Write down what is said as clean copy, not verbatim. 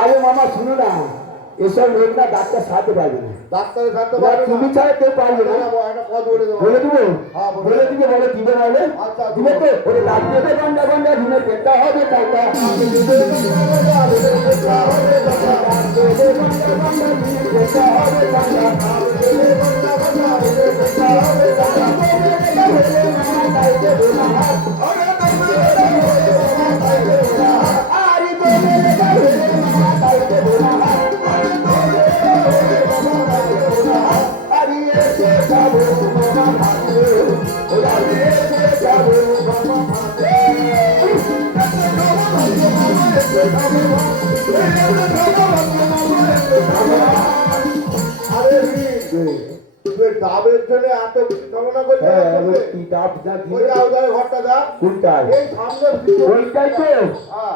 আরে মামা শুনো না, এসব লোক না ডাক্তার সাথে পারবে না। ডাক্তারের সাথে পারবে না। তুমি ছাড়া কেউ পারবে না। একটা পদ বলে দেবো। বলে দেবো? হ্যাঁ, বলে দিবে, বলে দিবে বলে। আচ্ছা, দিবে তো? ওরে ডাক দেবে গন্ডা গন্ডা, দিনে পেটটা হবে টাকা। আরে তুই ডাবের জন্য এত কামনা করছিস? কি ডাব যা ওই যা ওই ঘরটা যা। কোনটাই? এই সামনে ওইটাই তো। হ্যাঁ।